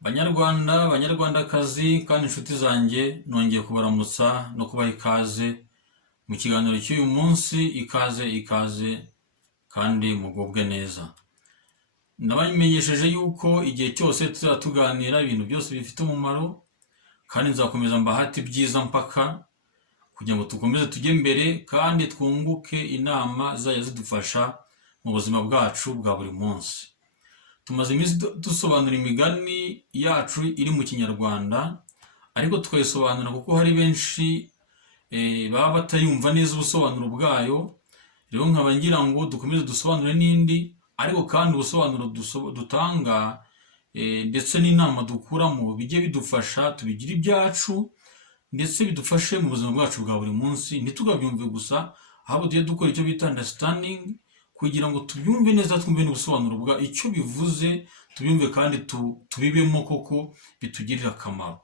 Banyarwanda, banyarwandakazi kandi inshuti zanjye nongeye kubaramutsa no kubaha ikaze mu kiganiro cy'uyu munsi, ikaze kandi mugubwe neza. Ndabamenyesheje yuko igihe cyose tuzaba tuganira ibintu byose bifite umumaro kandi nzakomeza mbahate ibyiza mpaka kugira ngo dukomeze tujye mbere kandi twunguke inama zizajya zidufasha mu buzima bwacu bwa buri munsi. Tumaze iminsi dusobanura imigani yacu iri mu Kinyarwanda, ariko tukayisobanura kuko hari benshi baba batayumva neza ubusobanuro bwayo. Rero nkaba ngira ngo dukomeze dusobanure n'indi, ariko kandi ubusobanuro dutanga ndetse n'inama dukuramo bijye bidufasha, tubigire ibyacu ndetse bidufashe mu buzima bwacu bwa buri munsi. Ntitukabyumve gusa, ahubwo tujye dukora icyo bita understanding kugira ngo tubyumve neza, twumve n'ubusobanuro bwa icyo bivuze, tubyumve kandi tubibemo koko bitugirira akamaro.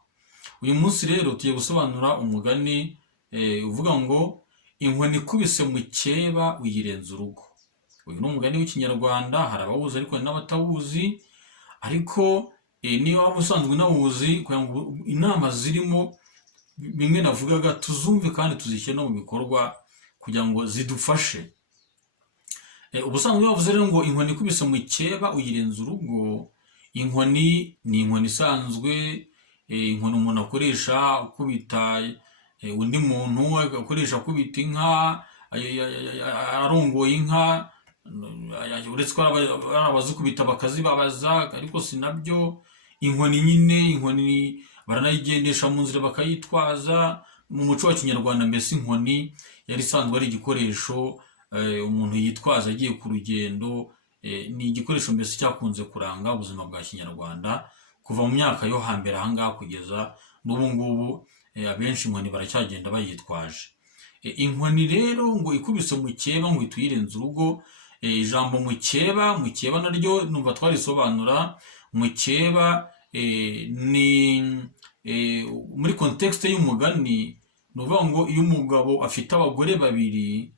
Uyu munsi rero tugiye gusobanura umugani uvuga ngo inkoni ikubise mu cyeba uyirenza urugo. Uyu ni umugani w'Ikinyarwanda, hari abawuzi ariko hari n'abatawuzi, ariko niba waba usanzwe unawuzi kugira ngo inama zirimo bimwe navugaga tuzumve kandi tuzishyire no mu bikorwa kugira ngo zidufashe. Ubusanzwe bavuze rero ngo inkoni ikubise mu cyeba uyirenza urugo. Inkoni ni inkoni isanzwe, inkoni umuntu akoresha akubita undi muntu, akoresha akubita inka, arongoye inka, uretse ko ari abazikubita bakazibabaza, ariko si nabyo. Inkoni nyine, inkoni baranayigendesha mu nzira bakayitwaza. Mu muco wa Kinyarwanda mbese inkoni yari isanzwe ari igikoresho umuntu yitwaza agiye ku rugendo. Ni igikoresho mbese cyakunze kuranga ubuzima bwa Kinyarwanda kuva mu myaka yo hambere ahangaha kugeza n'ubu ngubu. Abenshi inkoni baracyagenda bayitwaje. Inkoni rero ngo ikubise mu cyeba ngo ihita uyirenza urugo. Ijambo mu cyeba naryo numva twarisobanura. Mu cyeba ni muri kontekste y'umugani, ni ukuvuga ngo iyo umugabo afite abagore babiri,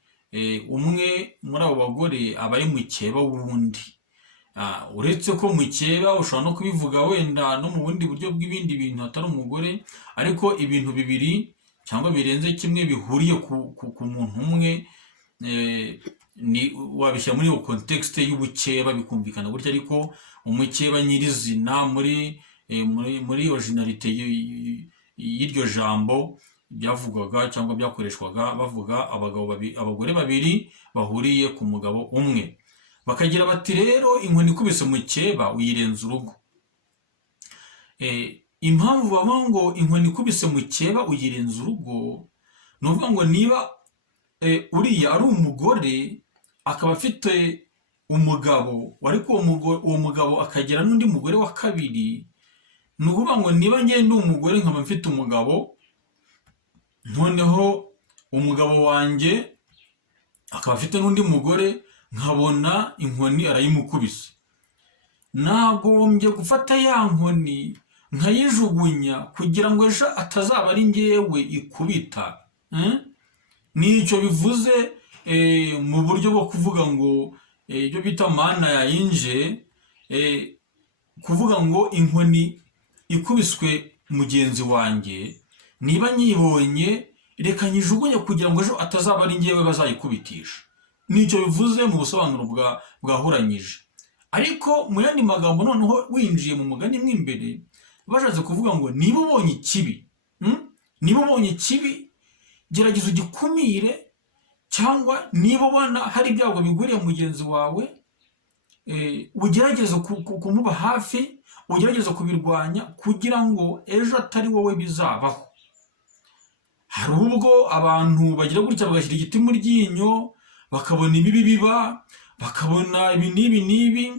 umwe muri abo bagore aba ari mu cyeba w'undi. Uretse ko mu cyeba ushobora no kubivuga wenda no mu bundi buryo bw'ibindi bintu hatari umugore, ariko ibintu bibiri cyangwa birenze kimwe bihuriye ku muntu umwe, wabishyira muri iyo kontekste y'ubukeba bikumvikana gutya. Ariko umukeba nyirizina muri originalite y'iryo jambo byavugwaga cyangwa byakoreshwaga bavuga abagore babiri bahuriye ku mugabo umwe. Bakagira bati rero inkoni ikubise mu cyeba uyirenza urugo. Impamvu bavuga ngo inkoni ikubise mu cyeba uyirenza urugo, ni ukuvuga ngo niba uriya ari umugore akaba afite umugabo, ariko uwo mugabo akagira n'undi mugore wa kabiri, ni ukuvuga ngo niba njye ndi umugore nkaba mfite umugabo, noneho umugabo wanjye akaba afite n'undi mugore, nkabona inkoni arayimukubise, nagombye gufata ya nkoni nkayijugunya kugira ngo ejo atazaba ari njyewe ikubita. Nicyo bivuze mu buryo bwo kuvuga ngo ibyo bita mana ya inje, kuvuga ngo inkoni ikubiswe mugenzi wanjye, niba nyibonye reka nyijugunye kugira ngo ejo atazaba ari njyewe bazayikubitisha. Nicyo bivuze mu busobanuro bwahuranyije. Ariko mu yandi magambo noneho winjiye mu mugani mo imbere, bashatse kuvuga ngo niba ubonye ikibi gerageza ugikumire, cyangwa niba ubona hari ibyago bigwiriye mugenzi wawe, ugerageze kumuba hafi, ugerageze kubirwanya kugira ngo ejo atari wowe bizabaho. Hari ubwo abantu bagira gutya bagashyira igiti mu ryinyo, bakabona ibibi biba, bakabona ibi n'ibi,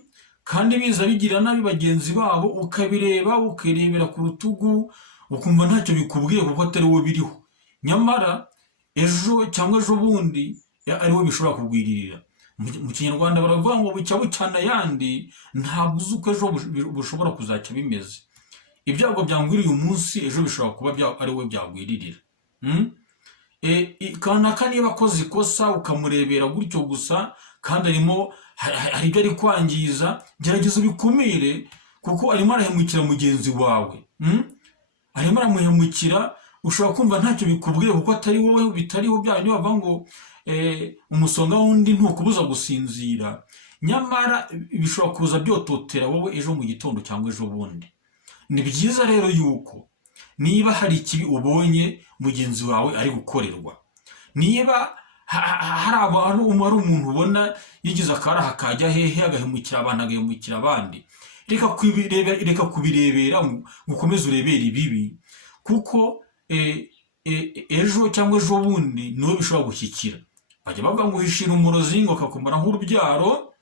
kandi biza bigira nabi bagenzi babo, ukabireba ukirebera ku rutugu, ukumva ntacyo bikubwiye kuko atari wowe biriho. Nyamara ejo cyangwa ejo bundi ari wowe bishobora kugwiririra. Mu Kinyarwanda baravuga ngo bucya bucyana ayandi, ntabwo uzi uko ejo bushobora kuzacya bimeze. Ibyago byangwiriye umunsi ejo bishobora kuba ari wowe byagwiririra. Kanaka niba akoze ikosa ukamurebera gutyo gusa kandi hari ibyo ari kwangiza, gerageza ubikumire kuko arimo arahemukira mugenzi wawe. Arimo aramuhemukira, ushobora kumva ntacyo bikubwiye kuko atari wowe, bitariho bya bindi bavuga ngo umusonga w'undi ntukubuza gusinzira, nyamara bishobora kuza byototera wowe ejo mu gitondo cyangwa ejo bundi. Ni byiza rero yuko niba hari ikibi ubonye mugenzi wawe ari gukorerwa, niba hari umuntu ubona yigize akaraha kajya hehe agahemukira abantu agahemukira abandi, reka kubirebera ngo ukomeze urebera ibibi, kuko ejo cyangwa ejo bundi niwe bishobora gushyikira. Bajya bavuga ngo uhishira umurozi ngo akakumara nk'urubyaro,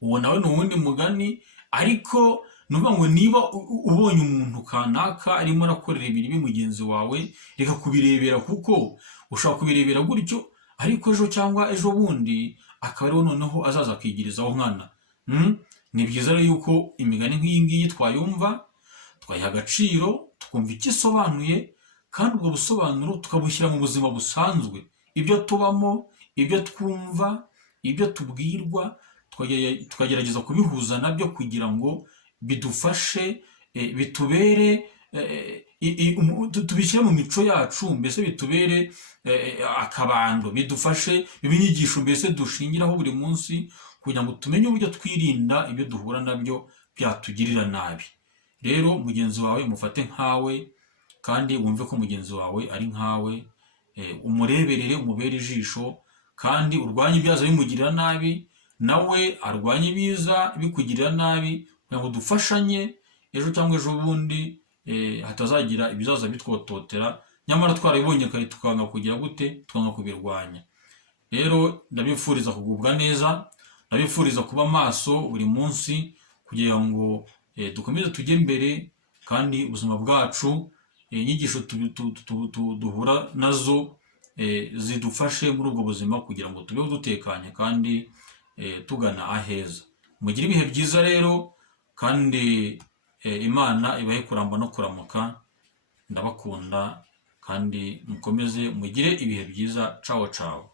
uwo nawe ni uwundi mugani. Ariko ni ukuvuga ngo niba ubonye umuntu kanaka arimo arakorera ibibi mugenzi wawe, reka kubirebera, kuko ushobora kubirebera gutyo ariko ejo cyangwa ejo bundi akaba ariho noneho azaza akigirizaho nkana. Ni byiza rero yuko imigani nk'iyi ngiyi twayumva, twayiha agaciro, tukumva icyo isobanuye, kandi ubwo busobanuro tukabushyira mu buzima busanzwe. Ibyo tubamo, ibyo twumva, ibyo tubwirwa, tukagerageza kubihuza nabyo kugira ngo bidufashe, bitubere, tubishyire mu mico yacu, mbese bitubere akabando, bidufashe, bibe inyigisho mbese dushingiraho buri munsi, kugira ngo tumenye uburyo twirinda ibyo duhura nabyo byatugirira nabi. Rero mugenzi wawe mufate nkawe, kandi wumve ko mugenzi wawe ari nkawe, umureberere, umubere ijisho, kandi urwanye ibyaza bimugirira nabi, nawe arwanye ibiza bikugirira nabi, kugira ngo dufashanye ejo cyangwa ejo bundi hatazagira ibizaza bitwototera, nyamara twarabibonye kare tukanga kugira gute, tukanga kubirwanya. Rero ndabifuriza kugubwa neza, ndabifuriza kuba maso buri munsi, kugira ngo dukomeze tujye imbere, kandi ubuzima bwacu, inyigisho duhura nazo zidufashe muri ubwo buzima, kugira ngo tubeho dutekanye kandi tugana aheza. Mugire ibihe byiza rero, kandi Imana ibahe kuramba no kuramuka. Ndabakunda, kandi mukomeze mugire ibihe byiza. Cawo cawo.